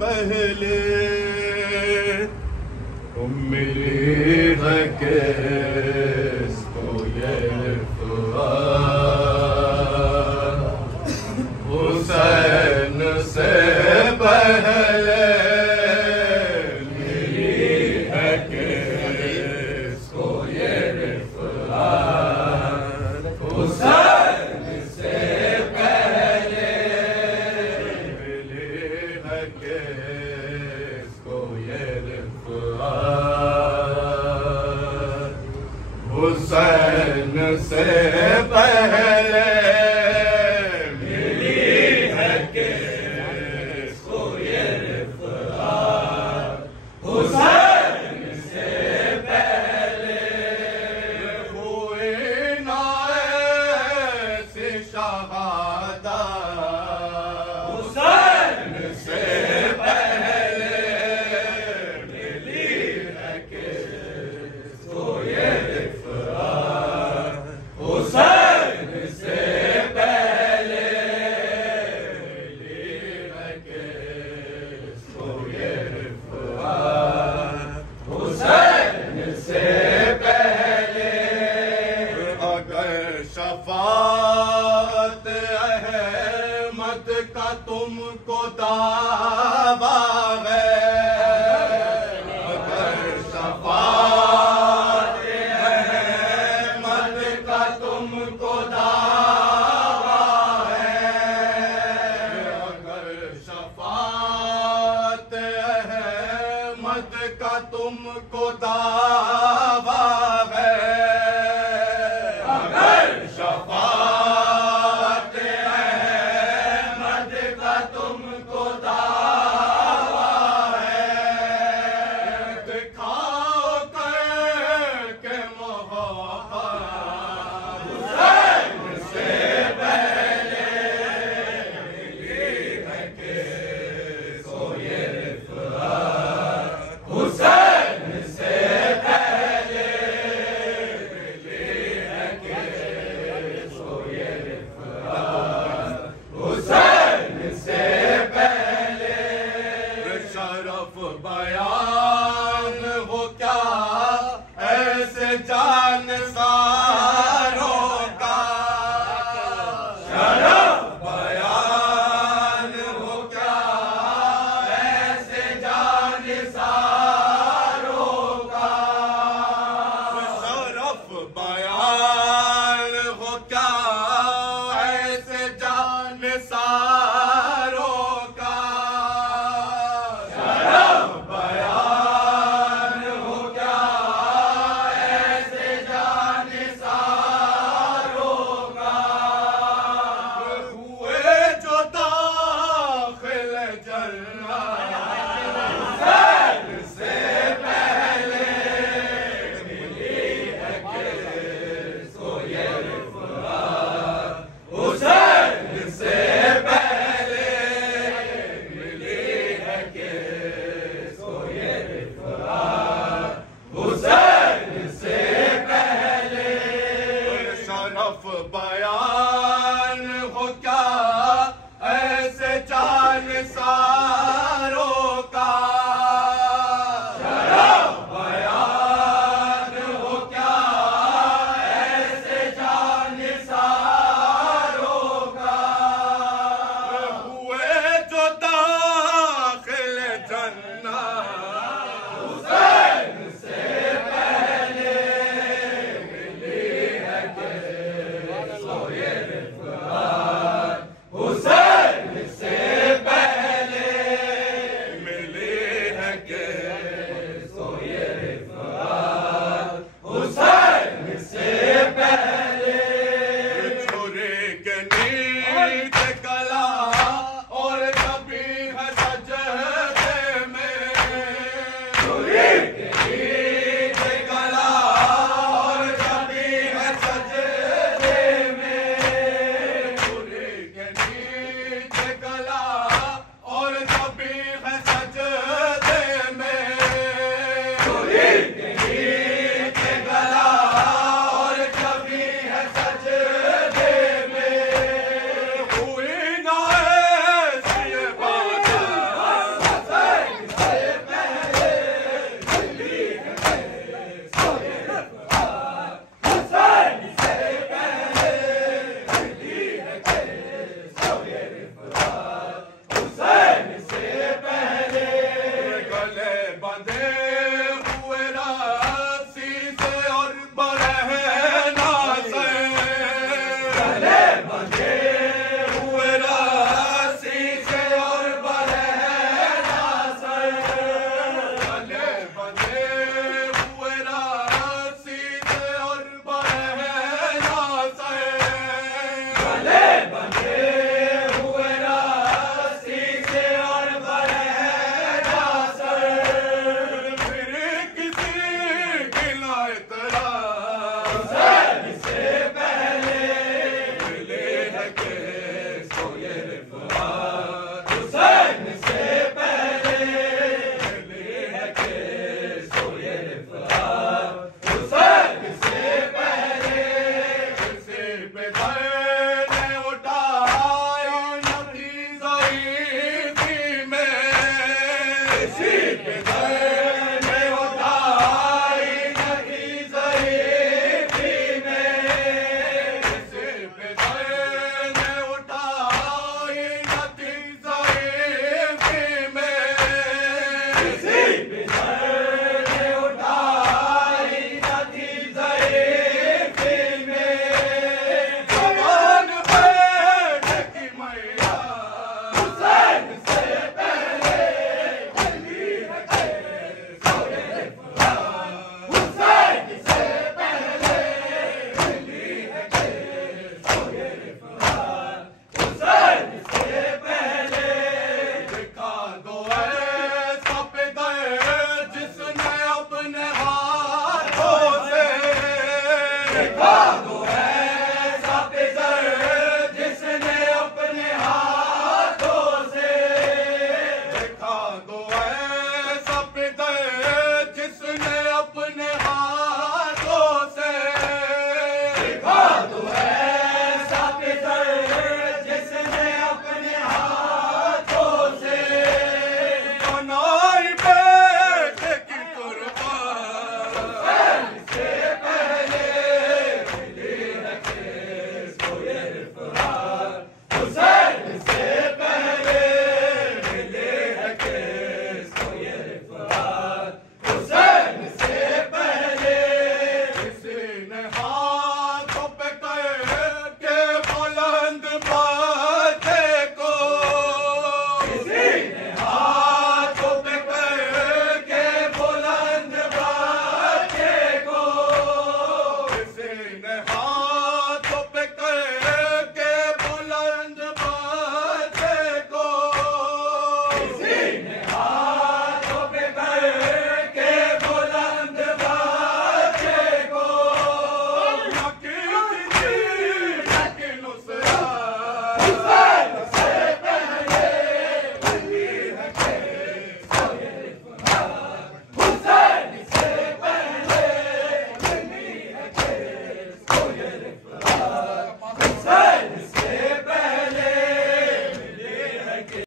पहले मिली है किसको ये हुसैन से पहले मिली है किसको ये हुसैन से पहले मिली है किसको ये हुसैन से पहले मिली है किसको ये हुसैन से पहले हुई ना ऐसी शहादत हुसैन से पहले मिली है किसको ये हुसैन से पहले मिली है किसको ये हुसैन से पहले अगर शफाअत अहमद का तुमको दावा है अगर शफाअत अहमद का तुमको दावा है अगर शफाअत अहमद का तुमको दावा है अगर शफाअत अहमद का तुमको दावा है दिखाओ करके मोहब्बत हुसैन से पहले मिली है किसको ये हुसैन से पहले मिली है किसको ये हुसैन से पहले शरफ बयान हो क्या ऐसे जानसारों का शरफ बयान हो क्या ऐसे जानसारों का शरफ बयान हो क्या ऐसे जानसारों का शरफ बयान हो क्या ऐसे जानसारों का हुए जो दाखिल जन्नत हुसैन से पहले मिली है किसको ये हुसैन से पहले मिली है किसको ये हुसैन से पहले शरफ बयान हो क्या ऐसे जानसारों किसी ने